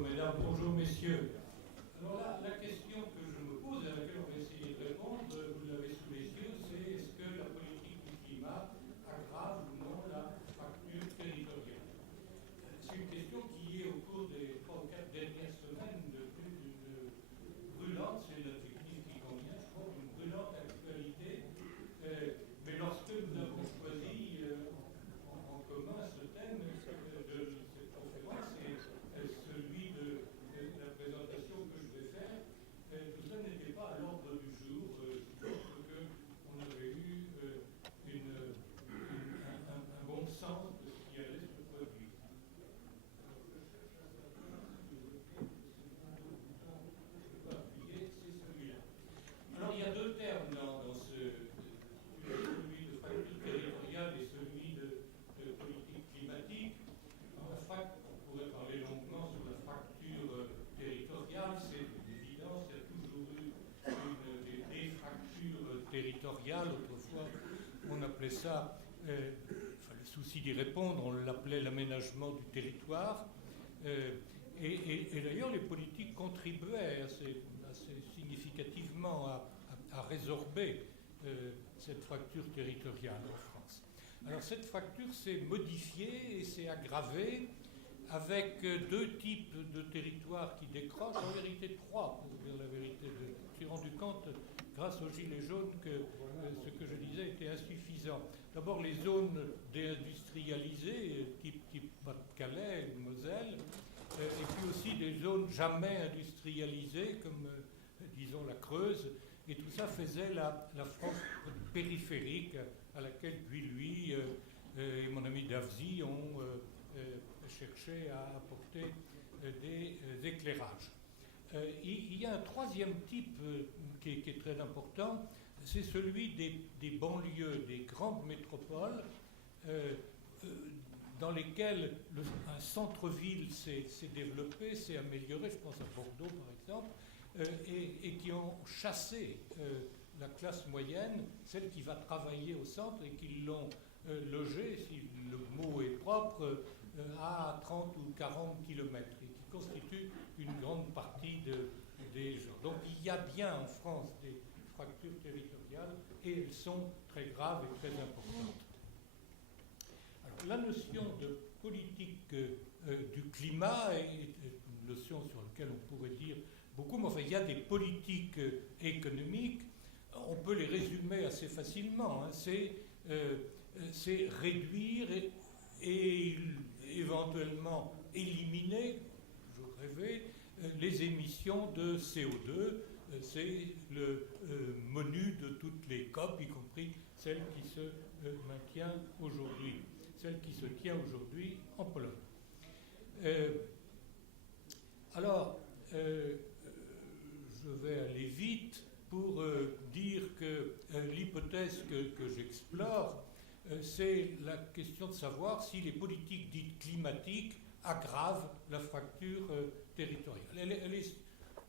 mesdames, bonjour messieurs. Alors là, la question que je me pose et à laquelle on va essayer de répondre, vous l'avez sous les yeux, c'est est-ce que la politique du climat aggrave ou non la fracture territoriale? C'est une question qui est au cours des 3 ou 4 dernières semaines de plus d'une brûlante, c'est l'adjectif qui convient, je crois, d'une brûlante actualité. Mais lorsque nous avons choisi en commun ce thème de cette conférence et celui de la présentation que je vais faire, tout ça n'était pas à l'ordre du jour, parce qu'on avait eu un bon sens de ce qui allait se produire. Alors il y a deux termes dans celui de fracture territoriale et celui de politique climatique. On pourrait parler longuement sur la fracture territoriale, c'est évident, il y a toujours eu des fractures territoriales. Autrefois, on appelait ça, le souci d'y répondre, on l'appelait l'aménagement du territoire. Et d'ailleurs, les politiques contribuaient assez significativement à résorber cette fracture territoriale en France. Alors cette fracture s'est modifiée et s'est aggravée avec deux types de territoires qui décrochent, en vérité trois, pour dire la vérité. Je me suis rendu compte, grâce aux Gilets jaunes, que ce que je disais était insuffisant. D'abord les zones déindustrialisées, type Pas-de-Calais, Moselle, et puis aussi des zones jamais industrialisées, comme disons la Creuse, et tout ça faisait la France périphérique à laquelle Guilluy et mon ami Davzy ont cherché à apporter des éclairages. Il y a un troisième type qui est très important, c'est celui des banlieues, des grandes métropoles, dans lesquelles un centre-ville s'est développé, s'est amélioré, je pense à Bordeaux par exemple, et qui ont chassé la classe moyenne, celle qui va travailler au centre, et qui l'ont logée, si le mot est propre, à 30 ou 40 kilomètres, et qui constitue une grande partie des gens. Donc il y a bien en France des fractures territoriales, et elles sont très graves et très importantes. Alors, la notion de politique du climat est une notion sur laquelle on pourrait dire beaucoup, mais enfin, il y a des politiques économiques, on peut les résumer assez facilement, hein. C'est réduire et éventuellement éliminer, toujours rêver, les émissions de CO2. C'est le menu de toutes les COP, y compris celle qui se maintient aujourd'hui, celle qui se tient aujourd'hui en Pologne. Alors, je vais aller vite pour dire que l'hypothèse que j'explore, c'est la question de savoir si les politiques dites climatiques aggravent la fracture territoriale.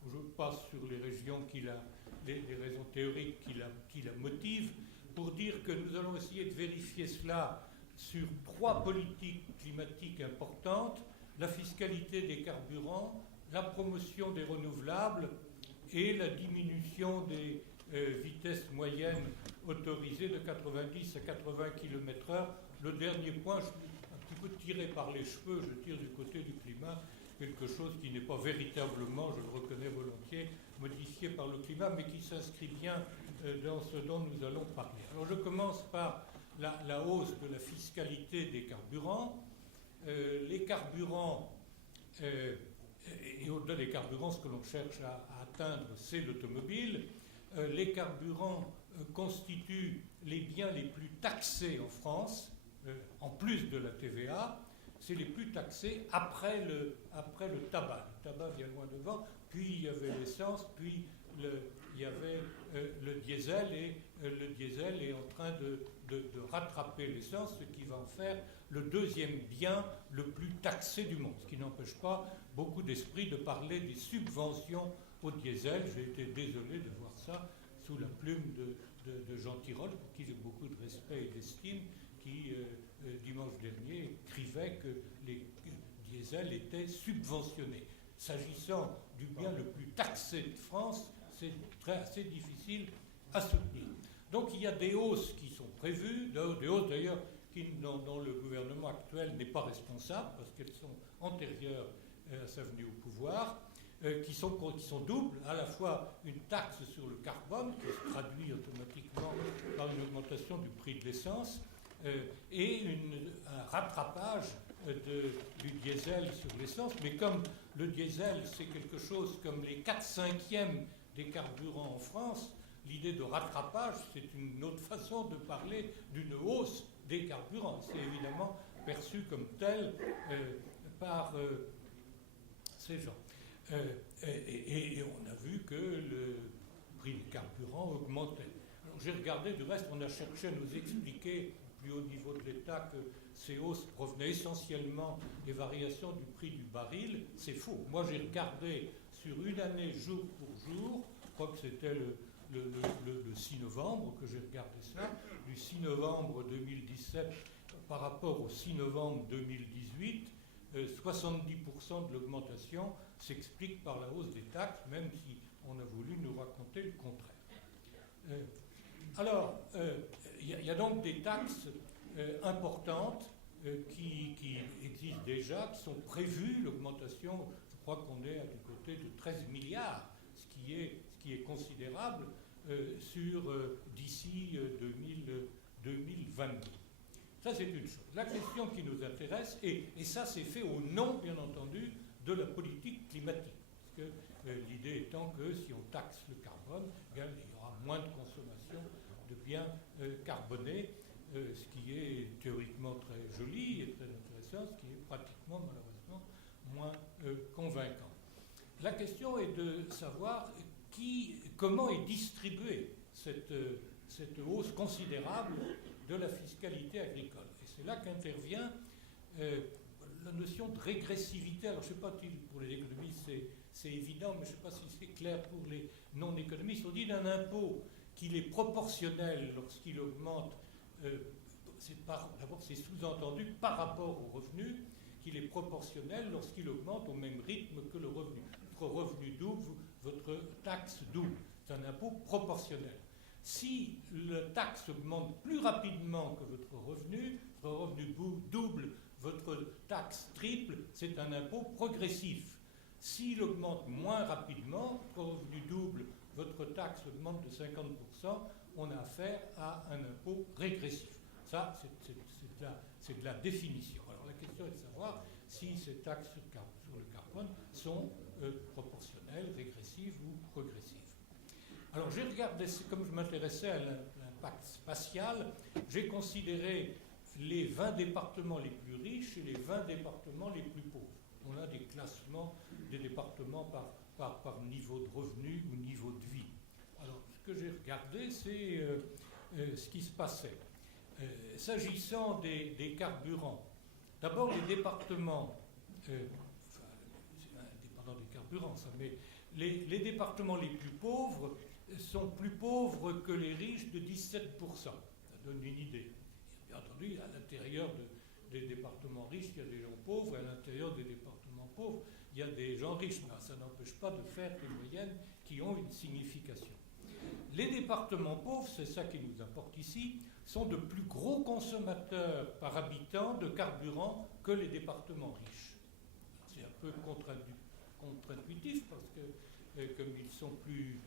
Je passe sur les régions les raisons théoriques qui la motivent, pour dire que nous allons essayer de vérifier cela sur trois politiques climatiques importantes: la fiscalité des carburants, la promotion des renouvelables et la diminution des vitesses moyennes autorisées de 90 à 80 km/h. Le dernier point, je suis un petit peu tiré par les cheveux, je tire du côté du climat, quelque chose qui n'est pas véritablement, je le reconnais volontiers, modifié par le climat, mais qui s'inscrit bien dans ce dont nous allons parler. Alors je commence par la hausse de la fiscalité des carburants. Les carburants, et au-delà des carburants, ce que l'on cherche à atteindre, c'est l'automobile. Les carburants constituent les biens les plus taxés en France, en plus de la TVA. C'est les plus taxés après le tabac. Le tabac vient loin devant, puis il y avait l'essence, puis il y avait le diesel, et le diesel est en train de rattraper l'essence, ce qui va en faire le deuxième bien le plus taxé du monde. Ce qui n'empêche pas beaucoup d'esprits de parler des subventions au diesel. J'ai été désolé de voir ça sous la plume de Jean Tirole, pour qui j'ai beaucoup de respect et d'estime, qui, dimanche dernier, écrivait que les diesels étaient subventionnés. s'agissant du bien le plus taxé de France, c'est assez difficile à soutenir. Donc il y a des hausses qui sont prévues, des hausses d'ailleurs dont le gouvernement actuel n'est pas responsable, parce qu'elles sont antérieures à sa venue au pouvoir, qui sont doubles, à la fois une taxe sur le carbone, qui se traduit automatiquement par une augmentation du prix de l'essence, et un rattrapage du diesel sur l'essence. Mais comme le diesel, c'est quelque chose comme les 4/5 des carburants en France, l'idée de rattrapage, c'est une autre façon de parler d'une hausse des carburants. C'est évidemment perçu comme tel par ces gens. Et on a vu que le prix des carburants augmentait. Alors j'ai regardé, du reste, on a cherché à nous expliquer au plus haut niveau de l'État que ces hausses provenaient essentiellement des variations du prix du baril. C'est faux. Moi, j'ai regardé sur une année, jour pour jour, je crois que c'était le 6 novembre que j'ai regardé ça, du 6 novembre 2017 par rapport au 6 novembre 2018, 70% de l'augmentation s'explique par la hausse des taxes, même si on a voulu nous raconter le contraire. Alors, il y a donc des taxes importantes qui existent déjà, qui sont prévues. L'augmentation, je crois qu'on est du côté de 13 milliards, ce qui est considérable d'ici 2022. Ça, c'est une chose. La question qui nous intéresse, et ça, c'est fait au nom, bien entendu, de la politique climatique. Parce que l'idée étant que si on taxe le carbone, il y aura moins de consommation de biens carbonés, ce qui est théoriquement très joli et très intéressant, ce qui est pratiquement, malheureusement, moins convaincant. La question est de savoir comment est distribuée cette hausse considérable de la fiscalité agricole. Et c'est là qu'intervient la notion de régressivité. Alors je ne sais pas si pour les économistes c'est évident, mais je ne sais pas si c'est clair pour les non-économistes. On dit d'un impôt qu'il est proportionnel lorsqu'il augmente, d'abord c'est sous-entendu par rapport au revenu, qu'il est proportionnel lorsqu'il augmente au même rythme que le revenu. Votre revenu double, votre taxe double. C'est un impôt proportionnel. Si la taxe augmente plus rapidement que votre revenu double, votre taxe triple, c'est un impôt progressif. S'il augmente moins rapidement, votre revenu double, votre taxe augmente de 50%, on a affaire à un impôt régressif. Ça, c'est de la définition. Alors la question est de savoir si ces taxes sur le carbone sont proportionnelles, régressives ou progressives. Alors j'ai regardé, comme je m'intéressais à l'impact spatial, j'ai considéré les 20 départements les plus riches et les 20 départements les plus pauvres. On a des classements des départements par niveau de revenu ou niveau de vie. Alors ce que j'ai regardé, c'est ce qui se passait. S'agissant des carburants, d'abord les départements, c'est indépendant des carburants ça, mais les départements les plus pauvres sont plus pauvres que les riches de 17%. Ça donne une idée. Bien entendu, à l'intérieur des départements riches, il y a des gens pauvres, et à l'intérieur des départements pauvres, il y a des gens riches. Mais ça n'empêche pas de faire des moyennes qui ont une signification. Les départements pauvres, c'est ça qui nous importe ici, sont de plus gros consommateurs par habitant de carburant que les départements riches. C'est un peu contre-intuitif parce que comme ils sont plus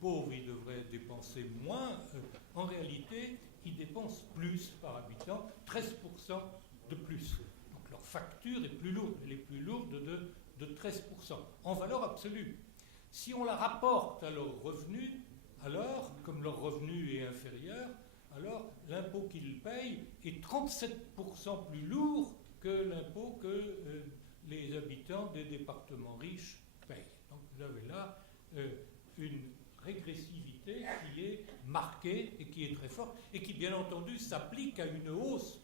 pauvres, ils devraient dépenser moins. En réalité, ils dépensent plus par habitant, 13% de plus. Donc leur facture est plus lourde. Elle est plus lourde de 13%, en valeur absolue. Si on la rapporte à leur revenu, alors, comme leur revenu est inférieur, alors l'impôt qu'ils payent est 37% plus lourd que l'impôt que les habitants des départements riches payent. Donc vous avez là une régressivité qui est marquée et qui est très forte et qui, bien entendu, s'applique à une hausse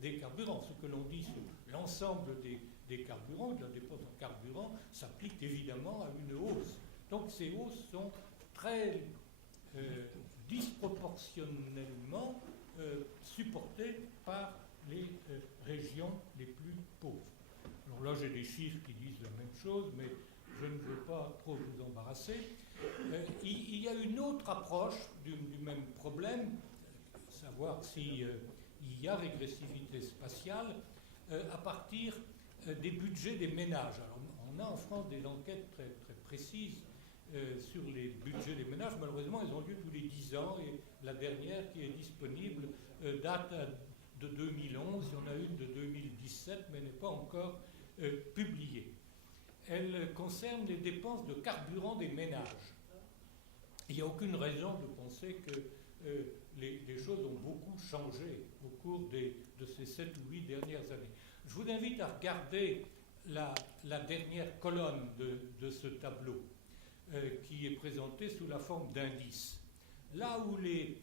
des carburants. Ce que l'on dit sur l'ensemble des carburants, de la dépense en carburant, s'applique évidemment à une hausse. Donc ces hausses sont très disproportionnellement supportées par les régions les plus pauvres. Alors là, moi j'ai des chiffres qui disent la même chose, mais je ne veux pas trop vous embarrasser. Il y a une autre approche du même problème, savoir si il y a régressivité spatiale, à partir des budgets des ménages. Alors, on a en France des enquêtes très, très précises sur les budgets des ménages. Malheureusement, elles ont lieu tous les 10 ans et la dernière qui est disponible date de 2011. Il y en a une de 2017, mais n'est pas encore publiée. Elle concerne les dépenses de carburant des ménages. Il n'y a aucune raison de penser que les choses ont beaucoup changé au cours de ces 7 ou 8 dernières années. Je vous invite à regarder la dernière colonne de ce tableau qui est présenté sous la forme d'indices. Là où les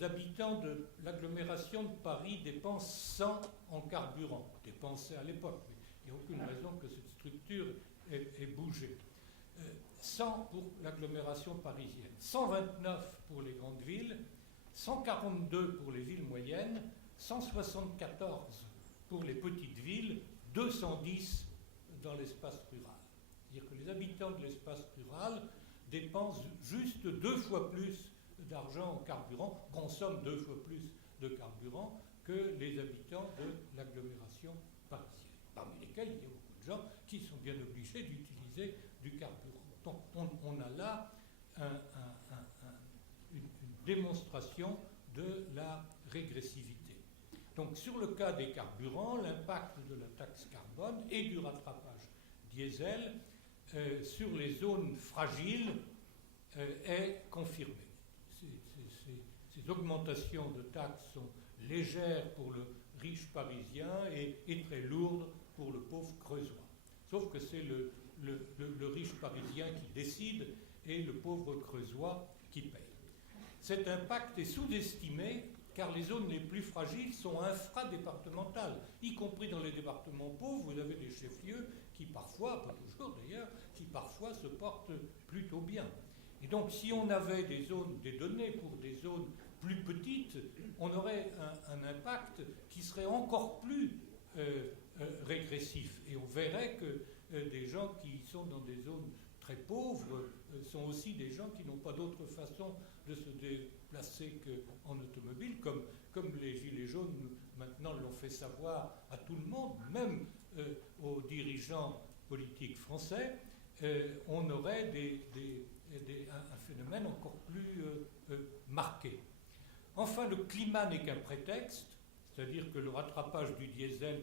habitants de l'agglomération de Paris dépensent 100 en carburant, dépensés à l'époque, mais il n'y a aucune raison que cette structure ait bougé. 100 pour l'agglomération parisienne, 129 pour les grandes villes, 142 pour les villes moyennes, 174 pour les petites villes, 210 dans l'espace rural. C'est-à-dire que les habitants de l'espace rural dépensent juste 2 fois plus d'argent en carburant, consomment 2 fois plus de carburant que les habitants de l'agglomération parisienne, parmi lesquels il y a beaucoup de gens qui sont bien obligés d'utiliser du carburant. Donc on a là une démonstration de la régressivité. Donc sur le cas des carburants, l'impact de la taxe carbone et du rattrapage diesel sur les zones fragiles est confirmé. Ces augmentations de taxes sont légères pour le riche parisien et très lourdes pour le pauvre creusois. Sauf que c'est le riche parisien qui décide et le pauvre creusois qui paye. Cet impact est sous-estimé car les zones les plus fragiles sont infradépartementales, y compris dans les départements pauvres. Vous avez des chefs-lieux qui parfois, pas toujours d'ailleurs, qui parfois se portent plutôt bien. Et donc si on avait des données pour des zones plus petites, on aurait un impact qui serait encore plus régressif. Et on verrait que des gens qui sont dans des zones très pauvres sont aussi des gens qui n'ont pas d'autre façon de se déplacer qu'en automobile, comme les Gilets jaunes maintenant l'ont fait savoir à tout le monde, même aux dirigeants politiques français. On aurait un phénomène encore plus marqué. Enfin, le climat n'est qu'un prétexte, c'est-à-dire que le rattrapage du diesel,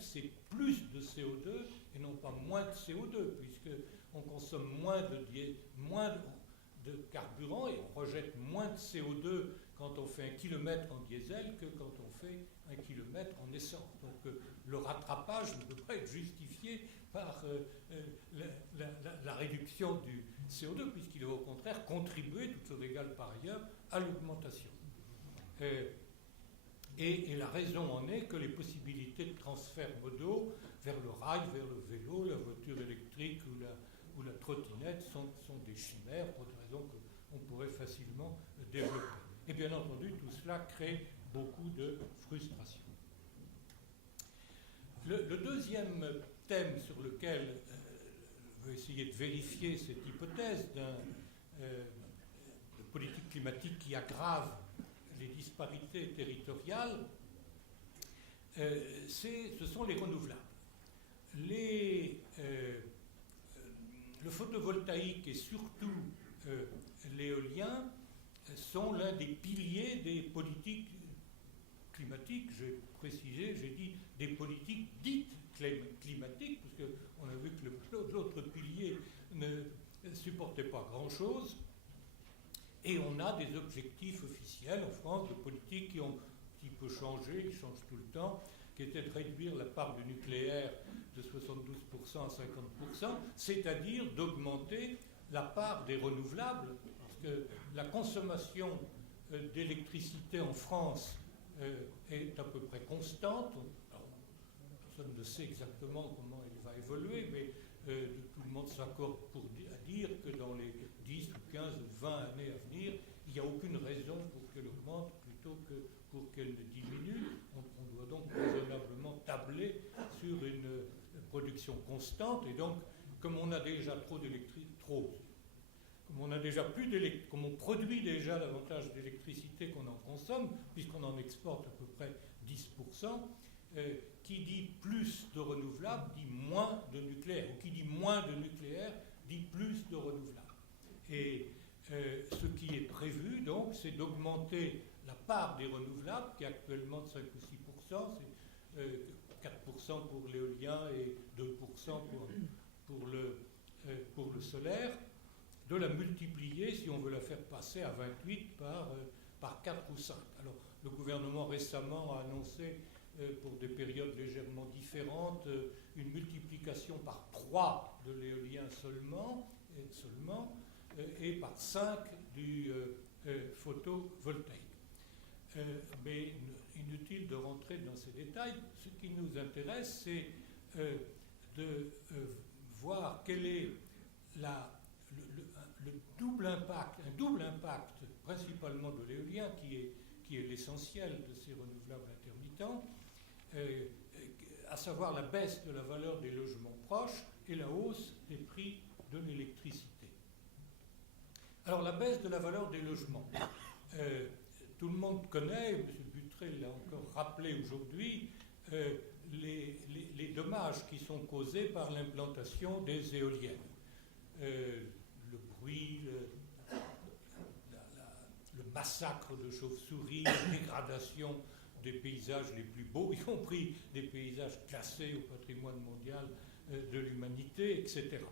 c'est plus de CO2 et non pas moins de CO2, puisqu'on consomme moins de carburant et on rejette moins de CO2 quand on fait 1 kilomètre en diesel que quand on fait 1 kilomètre en essence. Donc le rattrapage ne peut pas être justifié par la réduction du CO2, puisqu'il va au contraire contribuer, toutes choses égales par ailleurs, à l'augmentation. Et la raison en est que les possibilités de transfert modaux vers le rail, vers le vélo, la voiture électrique ou la trottinette sont des chimères pour des raisons qu'on pourrait facilement développer. Et bien entendu, tout cela crée beaucoup de frustration. Le deuxième thème sur lequel je veux essayer de vérifier cette hypothèse de politique climatique qui aggrave les disparités territoriales, ce sont les renouvelables. Le photovoltaïque et surtout l'éolien sont l'un des piliers des politiques climatiques. J'ai précisé, j'ai dit des politiques dites climatiques, parce qu'on a vu que l'autre pilier ne supportait pas grand-chose. Et on a des objectifs officiels en France de politique qui ont un petit peu changé, qui changent tout le temps, qui étaient de réduire la part du nucléaire de 72% à 50%, c'est-à-dire d'augmenter la part des renouvelables, parce que la consommation d'électricité en France est à peu près constante. Alors, personne ne sait exactement comment elle va évoluer, mais tout le monde s'accorde à dire que dans les 10 ou 15 ou 20 années à venir, il n'y a aucune raison pour qu'elle augmente plutôt que pour qu'elle ne diminue. On doit donc raisonnablement tabler sur production constante, et donc, comme on a déjà comme on a déjà comme on produit déjà davantage d'électricité qu'on en consomme, puisqu'on en exporte à peu près 10%, qui dit plus de renouvelables dit moins de nucléaire, ou qui dit moins de nucléaire dit plus de renouvelables. Et ce qui est prévu, donc, c'est d'augmenter la part des renouvelables, qui est actuellement de 5 ou 6%, c'est 4% pour l'éolien et 2% pour le solaire, de la multiplier, si on veut la faire passer à 28 par 4 ou 5. Alors, le gouvernement récemment a annoncé, pour des périodes légèrement différentes, une multiplication par 3 de l'éolien seulement, et par 5 du photovoltaïque. Mais inutile de rentrer dans ces détails. Ce qui nous intéresse, c'est de voir quel est le double impact, un double impact principalement de l'éolien, qui est l'essentiel de ces renouvelables intermittents, à savoir la baisse de la valeur des logements proches et la hausse des prix de l'électricité. Alors, la baisse de la valeur des logements. Tout le monde connaît, M. Buttrell l'a encore rappelé aujourd'hui, les dommages qui sont causés par l'implantation des éoliennes. Le bruit, le massacre de chauves-souris, la dégradation des paysages les plus beaux, y compris des paysages classés au patrimoine mondial de l'humanité, etc.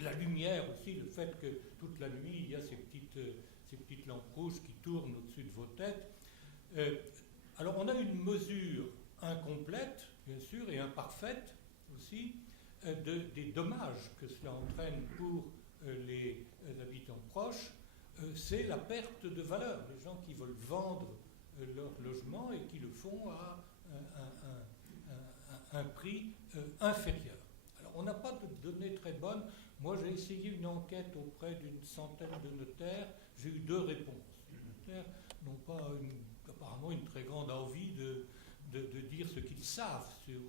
La lumière aussi, le fait que toute la nuit, il y a ces petites lampes rouges qui tournent au-dessus de vos têtes. Alors, on a une mesure incomplète, bien sûr, et imparfaite aussi, des dommages que cela entraîne pour les habitants proches. C'est la perte de valeur. Les gens qui veulent vendre leur logement et qui le font à un prix inférieur. Alors, on n'a pas de données très bonnes. Moi, j'ai essayé une enquête auprès d'une centaine de notaires. J'ai eu 2 réponses. Les notaires n'ont pas apparemment une très grande envie de dire ce qu'ils savent sur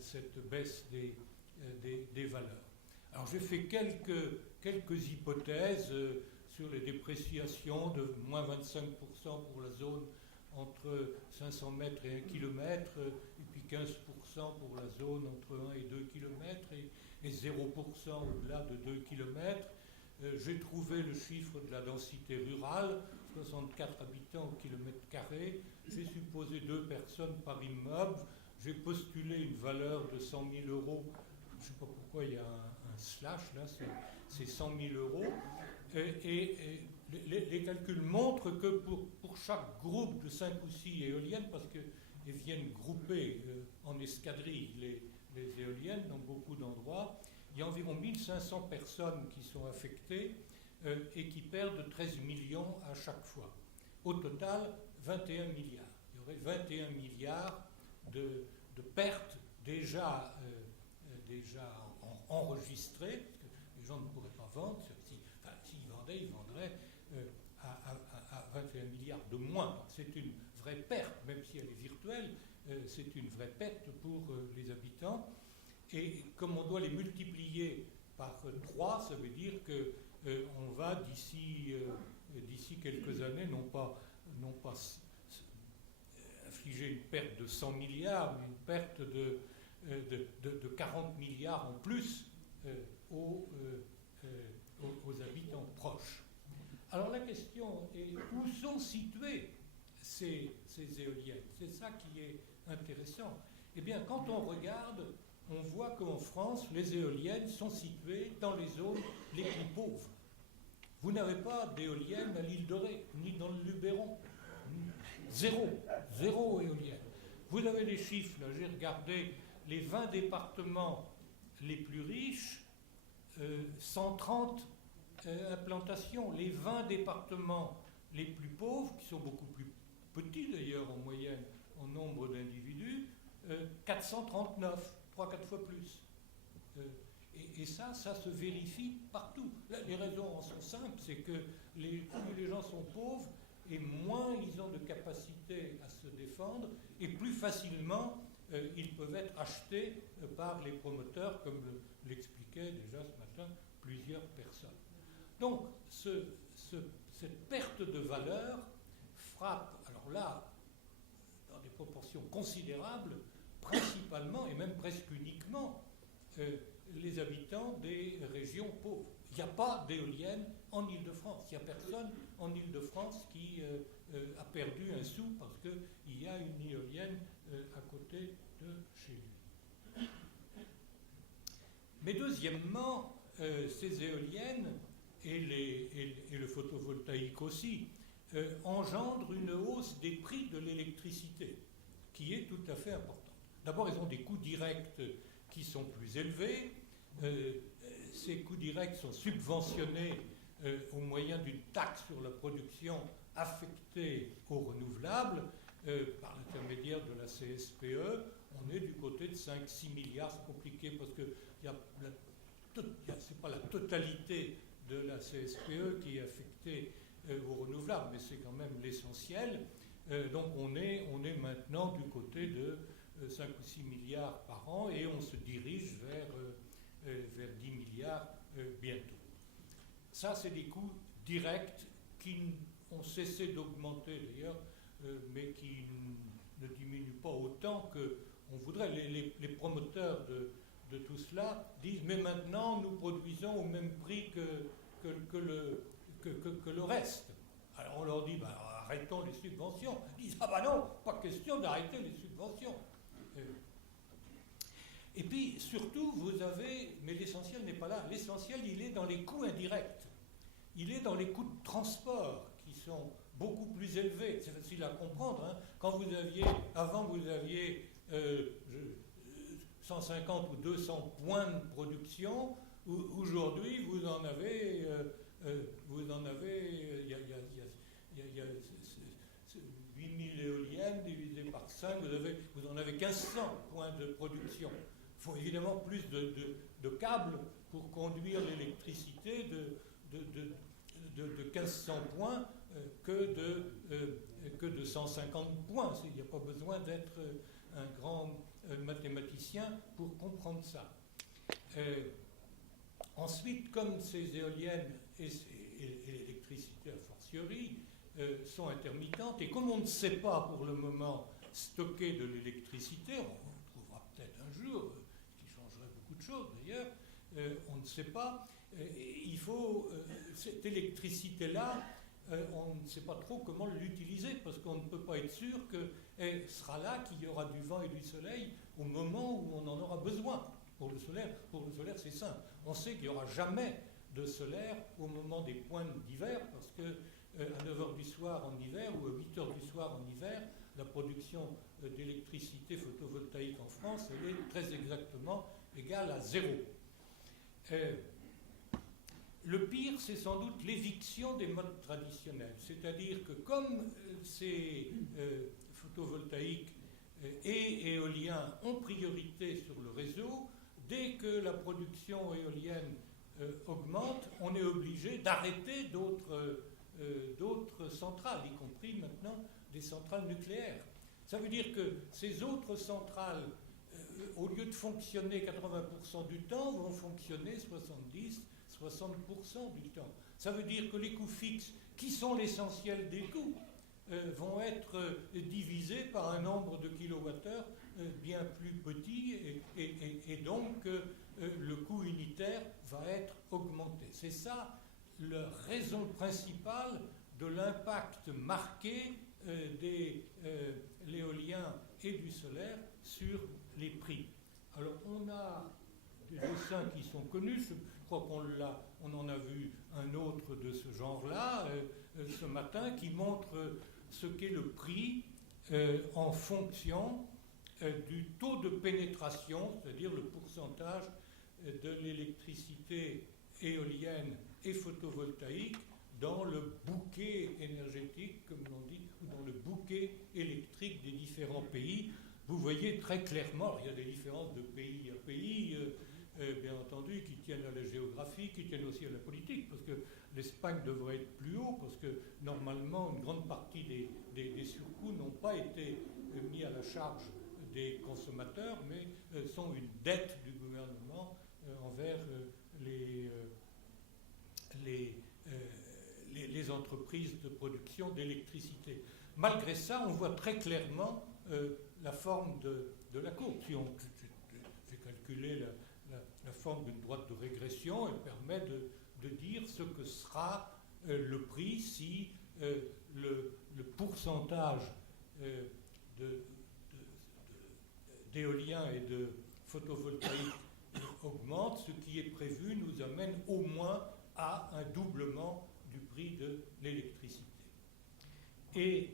cette baisse des valeurs. Alors, j'ai fait quelques hypothèses sur les dépréciations de moins 25% pour la zone entre 500 mètres et 1 km, et puis 15% pour la zone entre 1 et 2 km, et 0% au-delà de 2 km. J'ai trouvé le chiffre de la densité rurale, 64 habitants au kilomètre carré. J'ai supposé 2 personnes par immeuble. J'ai postulé une valeur de 100 000 euros. Je ne sais pas pourquoi il y a un slash là, c'est 100 000 euros. Et les calculs montrent que pour chaque groupe de 5 ou 6 éoliennes, parce qu'elles viennent grouper en escadrille les éoliennes dans beaucoup d'endroits, il y a environ 1500 personnes qui sont affectées et qui perdent 13 millions à chaque fois. Au total, 21 milliards. Il y aurait 21 milliards de pertes déjà enregistrées, parce que les gens ne pourraient pas vendre. S'ils vendaient, ils vendraient à 21 milliards de moins. C'est une vraie perte, même si elle est virtuelle, c'est une vraie perte pour les habitants. Et comme on doit les multiplier par 3, ça veut dire qu'on va d'ici quelques années, non pas infliger une perte de 100 milliards, mais une perte de 40 milliards en plus aux habitants proches. Alors la question est, où sont situées ces éoliennes? C'est ça qui est intéressant. Eh bien, quand on regarde, on voit qu'en France, les éoliennes sont situées dans les zones les plus pauvres. Vous n'avez pas d'éoliennes à l'île de Ré, ni dans le Luberon. Zéro éolienne. Vous avez les chiffres, là, j'ai regardé les 20 départements les plus riches, 130 implantations. Les 20 départements les plus pauvres, qui sont beaucoup plus petits d'ailleurs en moyenne en nombre d'individus, 439, 3-4 fois plus. Et ça se vérifie partout. Là, les raisons en sont simples, c'est que plus les gens sont pauvres, et moins ils ont de capacité à se défendre, et plus facilement ils peuvent être achetés par les promoteurs, comme l'expliquaient déjà ce matin plusieurs personnes. Donc, cette perte de valeur frappe, alors là, dans des proportions considérables, principalement et même presque uniquement les habitants des régions pauvres. Il n'y a pas d'éolienne en Île-de-France. Il n'y a personne en Île-de-France qui a perdu un sou parce qu'il y a une éolienne à côté de chez lui. Mais deuxièmement, ces éoliennes et le photovoltaïque aussi engendrent une hausse des prix de l'électricité qui est tout à fait importante. D'abord, ils ont des coûts directs qui sont plus élevés. Ces coûts directs sont subventionnés au moyen d'une taxe sur la production affectée aux renouvelables par l'intermédiaire de la CSPE. On est du côté de 5-6 milliards. C'est compliqué parce que c'est pas la totalité de la CSPE qui est affectée aux renouvelables, mais c'est quand même l'essentiel. Donc on est maintenant du côté de 5 ou 6 milliards par an et on se dirige vers 10 milliards bientôt. Ça, c'est des coûts directs qui ont cessé d'augmenter d'ailleurs, mais qui ne diminuent pas autant qu'on voudrait. Les promoteurs de tout cela disent mais maintenant nous produisons au même prix que le reste. Alors on leur dit arrêtons les subventions. Ils disent non, pas question d'arrêter les subventions. Et puis surtout vous avez, mais l'essentiel n'est pas là, l'essentiel il est dans les coûts indirects. Il est dans les coûts de transport qui sont beaucoup plus élevés. C'est facile à comprendre. Hein. Avant vous aviez 150 ou 200 points de production. Aujourd'hui, vous en avez, il y a 8000 éoliennes divisées par 5, vous en avez 1500 points de production. Il faut évidemment plus de câbles pour conduire l'électricité de 1500 points que de 150 points. Il n'y a pas besoin d'être un grand mathématicien pour comprendre ça. Ensuite, comme ces éoliennes et l'électricité a fortiori sont intermittentes, et comme on ne sait pas pour le moment stocker de l'électricité, on trouvera peut-être un jour, ce qui changerait beaucoup de choses d'ailleurs, on ne sait pas, il faut cette électricité-là, on ne sait pas trop comment l'utiliser parce qu'on ne peut pas être sûr qu'elle sera là, qu'il y aura du vent et du soleil au moment où on en aura besoin. Pour le solaire, c'est simple. On sait qu'il n'y aura jamais de solaire au moment des pointes d'hiver parce qu'à 9h du soir en hiver ou à 8h du soir en hiver, la production d'électricité photovoltaïque en France, elle est très exactement égale à 0. Le pire, c'est sans doute l'éviction des modes traditionnels. C'est-à-dire que comme ces photovoltaïques et éoliens ont priorité sur le réseau, dès que la production éolienne augmente, on est obligé d'arrêter d'autres centrales, y compris maintenant des centrales nucléaires. Ça veut dire que ces autres centrales, au lieu de fonctionner 80% du temps, vont fonctionner 60% du temps. Ça veut dire que les coûts fixes, qui sont l'essentiel des coûts, vont être divisés par un nombre de kilowattheures bien plus petit et donc le coût unitaire va être augmenté. C'est ça la raison principale de l'impact marqué de l'éolien et du solaire sur les prix. Alors on a des dessins qui sont connus, je crois qu'on en a vu un autre de ce genre-là ce matin qui montre ce qu'est le prix en fonction du taux de pénétration, c'est-à-dire le pourcentage de l'électricité éolienne et photovoltaïque dans le bouquet énergétique, comme l'on dit, ou dans le bouquet électrique des différents pays. Vous voyez très clairement, il y a des différences de pays à pays, bien entendu, qui tiennent à la géographie, qui tiennent aussi à la politique, parce que l'Espagne devrait être plus haut, parce que normalement, une grande partie des surcoûts n'ont pas été mis à la charge des consommateurs, mais sont une dette du gouvernement envers les entreprises de production d'électricité. Malgré ça, on voit très clairement la forme de la courbe. Si on fait calculer la forme d'une droite de régression, elle permet de dire ce que sera le prix si le pourcentage d'éolien et de photovoltaïque augmente. Ce qui est prévu nous amène au moins à un doublement du prix de l'électricité. Et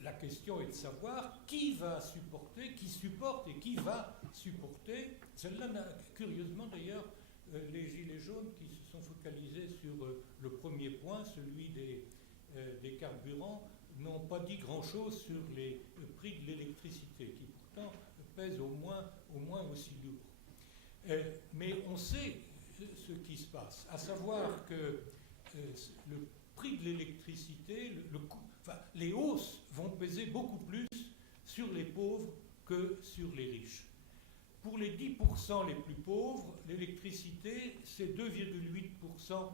la question est de savoir qui va supporter, qui supporte et qui va supporter. Celle-là, curieusement d'ailleurs, les Gilets jaunes qui se sont focalisés sur le premier point, celui des carburants, n'ont pas dit grand-chose sur les prix de l'électricité, qui pourtant pèsent au moins aussi lourd. Mais on sait ce qui se passe, à savoir que le prix de l'électricité, les hausses vont peser beaucoup plus sur les pauvres que sur les riches. Pour les 10% les plus pauvres, l'électricité, c'est 2,8%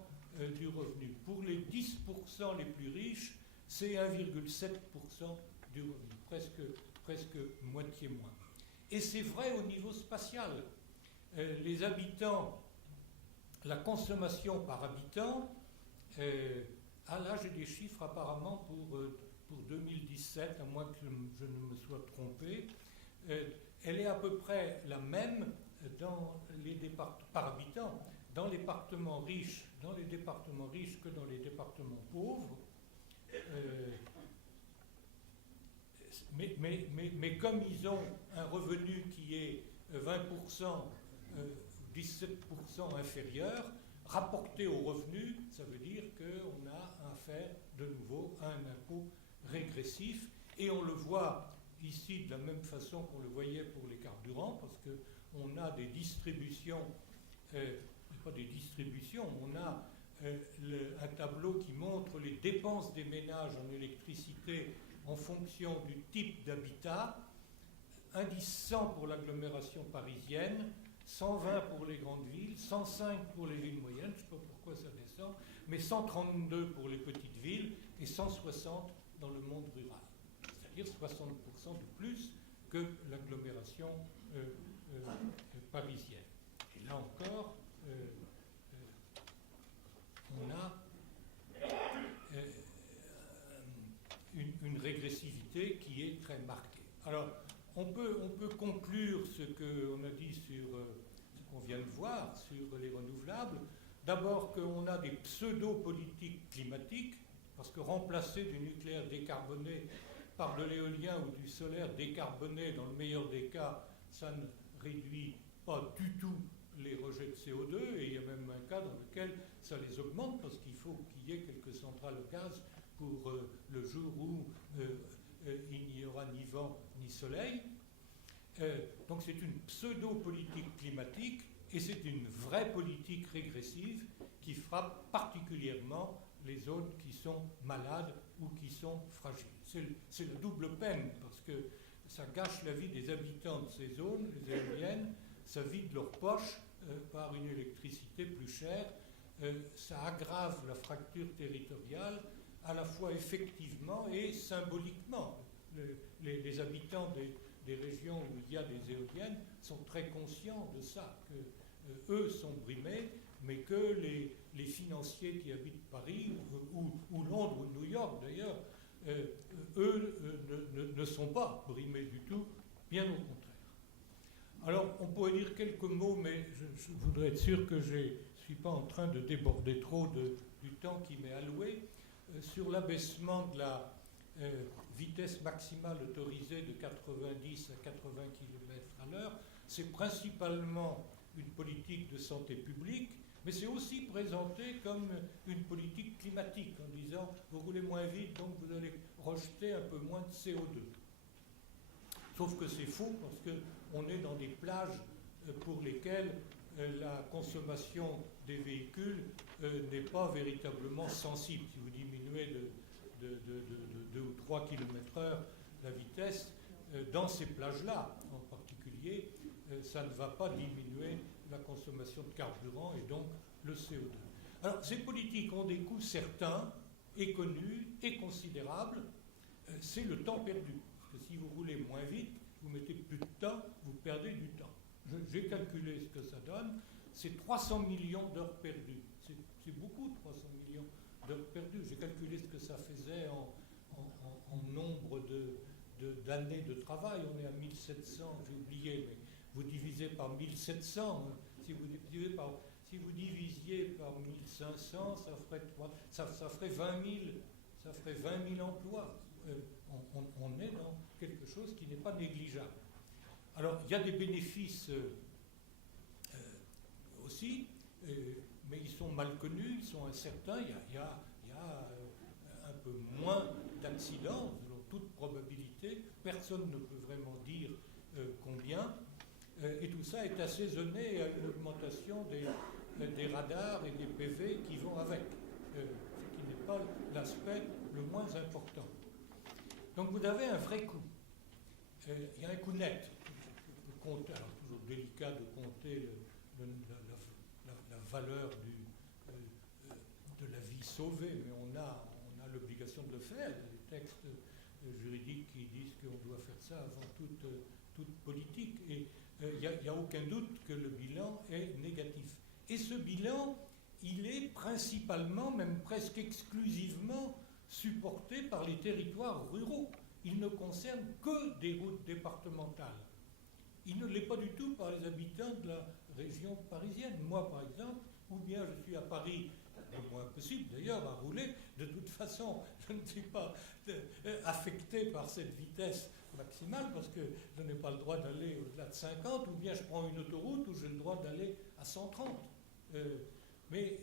du revenu. Pour les 10% les plus riches, c'est 1,7% du revenu, presque moitié moins. Et c'est vrai au niveau spatial. Les habitants, la consommation par habitant, là j'ai des chiffres apparemment pour 2017, à moins que je ne me sois trompé, elle est à peu près la même par habitant dans les départements riches que dans les départements pauvres. Mais comme ils ont un revenu qui est 20%, 17% inférieur, rapporté au revenu, ça veut dire qu'on a affaire de nouveau à un impôt régressif. Et on le voit ici de la même façon qu'on le voyait pour les carburants, parce qu'on a des distributions, pas des distributions, on a un tableau qui montre les dépenses des ménages en électricité en fonction du type d'habitat, indice 100 pour l'agglomération parisienne, 120 pour les grandes villes, 105 pour les villes moyennes, je ne sais pas pourquoi ça descend, mais 132 pour les petites villes et 160 dans le monde rural. C'est-à-dire 60% de plus que l'agglomération parisienne. Et là encore, on a une régressivité qui est très marquée. Alors, on peut conclure ce qu'on a dit sur ce qu'on vient de voir sur les renouvelables. D'abord qu'on a des pseudo-politiques climatiques, parce que remplacer du nucléaire décarboné par de l'éolien ou du solaire décarboné, dans le meilleur des cas, ça ne réduit pas du tout les rejets de CO2, et il y a même un cas dans lequel ça les augmente, parce qu'il faut qu'il y ait quelques centrales au gaz pour le jour où il n'y aura ni vent ni soleil. Donc c'est une pseudo-politique climatique, et c'est une vraie politique régressive qui frappe particulièrement les zones qui sont malades ou qui sont fragiles. C'est la double peine, parce que ça gâche la vie des habitants de ces zones, les éoliennes, ça vide leur poche par une électricité plus chère, ça aggrave la fracture territoriale, à la fois effectivement et symboliquement. Les habitants des régions où il y a des éoliennes sont très conscients de ça, que eux sont brimés, mais que les financiers qui habitent Paris, ou Londres, ou New York d'ailleurs, eux ne sont pas brimés du tout, bien au contraire. Alors, on pourrait dire quelques mots, mais je voudrais être sûr que je ne suis pas en train de déborder trop du temps qui m'est alloué, sur l'abaissement de la vitesse maximale autorisée de 90 à 80 km/h. C'est principalement une politique de santé publique, mais c'est aussi présenté comme une politique climatique, en disant vous roulez moins vite, donc vous allez rejeter un peu moins de CO2. Sauf que c'est faux, parce qu'on est dans des plages pour lesquelles la consommation des véhicules n'est pas véritablement sensible. Si vous diminuez de 2 ou 3 km/h la vitesse, dans ces plages-là en particulier, ça ne va pas diminuer la consommation de carburant et donc le CO2. Alors, ces politiques ont des coûts certains et connus et considérables. C'est le temps perdu. Parce que si vous roulez moins vite, vous mettez plus de temps, vous perdez du temps. J'ai calculé ce que ça donne. C'est 300 millions d'heures perdues. C'est beaucoup, 300 millions d'heures perdues. J'ai calculé ce que ça faisait en nombre d'années de travail. On est à 1700, j'ai oublié, mais vous divisez par 1700. Si vous divisiez par 1500, ça ferait 20 000 emplois. On est dans quelque chose qui n'est pas négligeable. Alors, il y a des bénéfices aussi, mais ils sont mal connus, ils sont incertains. Il y a un peu moins d'accidents, selon toute probabilité. Personne ne peut vraiment dire combien. Et tout ça est assaisonné à une augmentation des radars et des PV qui vont avec, ce qui n'est pas l'aspect le moins important. Donc vous avez un vrai coût. Il y a un coût net. Alors, toujours délicat de compter la valeur de la vie sauvée, mais on a l'obligation de le faire. Il y a des textes juridiques qui disent qu'on doit faire ça avant toute politique. Et il n'y a aucun doute que le bilan est négatif. Et ce bilan, il est principalement, même presque exclusivement, supporté par les territoires ruraux. Il ne concerne que des routes départementales. Il ne l'est pas du tout par les habitants de la région parisienne. Moi, par exemple, ou bien je suis à Paris, le moins possible d'ailleurs, à rouler. De toute façon, je ne suis pas affecté par cette vitesse maximale parce que je n'ai pas le droit d'aller au-delà de 50, ou bien je prends une autoroute où j'ai le droit d'aller à 130. Mais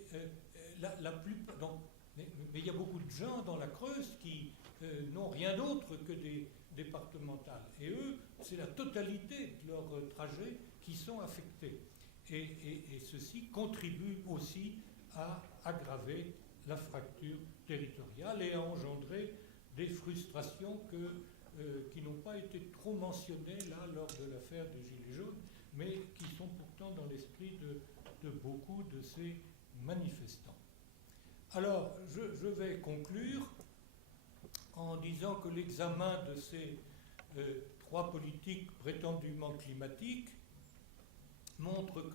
il y a beaucoup de gens dans la Creuse qui n'ont rien d'autre que des départementales. Et eux, c'est la totalité de leurs trajets qui sont affectés. Et ceci contribue aussi à aggraver la fracture territoriale et à engendrer des frustrations qui n'ont pas été trop mentionnées là lors de l'affaire des Gilets jaunes, mais qui sont pourtant dans l'esprit de beaucoup de ces manifestants. Alors, je vais conclure en disant que l'examen de ces trois politiques prétendument climatiques montre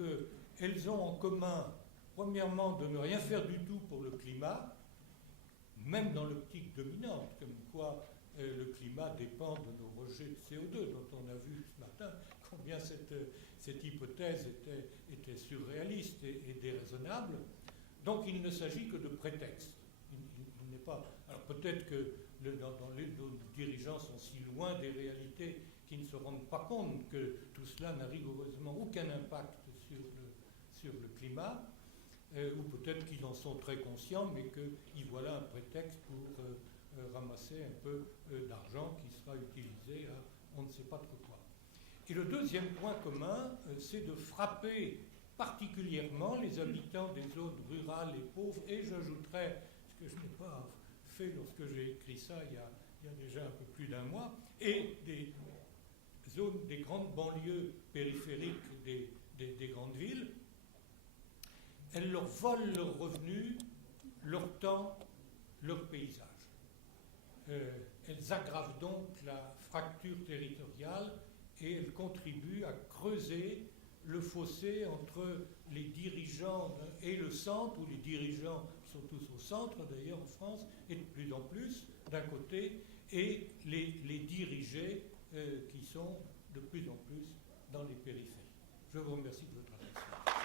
qu'elles ont en commun, premièrement, de ne rien faire du tout pour le climat, même dans l'optique dominante, comme quoi le climat dépend de nos rejets de CO2, dont on a vu ce matin combien cette hypothèse était surréaliste et déraisonnable. Donc il ne s'agit que de prétexte. Il n'est pas. Alors peut-être que nos dirigeants sont si loin des réalités qu'ils ne se rendent pas compte que tout cela n'a rigoureusement aucun impact sur le climat, ou peut-être qu'ils en sont très conscients, mais qu'ils voilà un prétexte pour ramasser un peu d'argent qui sera utilisé à on ne sait pas trop quoi. Et le deuxième point commun, c'est de frapper particulièrement les habitants des zones rurales et pauvres, et j'ajouterais, ce que je n'ai pas fait lorsque j'ai écrit ça il y a déjà un peu plus d'un mois, et des zones, des grandes banlieues périphériques des grandes villes. Elles leur volent leurs revenus, leur temps, leur paysage. Elles aggravent donc la fracture territoriale et elles contribuent à creuser le fossé entre les dirigeants et le centre, ou les dirigeants qui sont tous au centre d'ailleurs en France, et de plus en plus d'un côté, et les dirigés qui sont de plus en plus dans les périphéries. Je vous remercie de votre attention.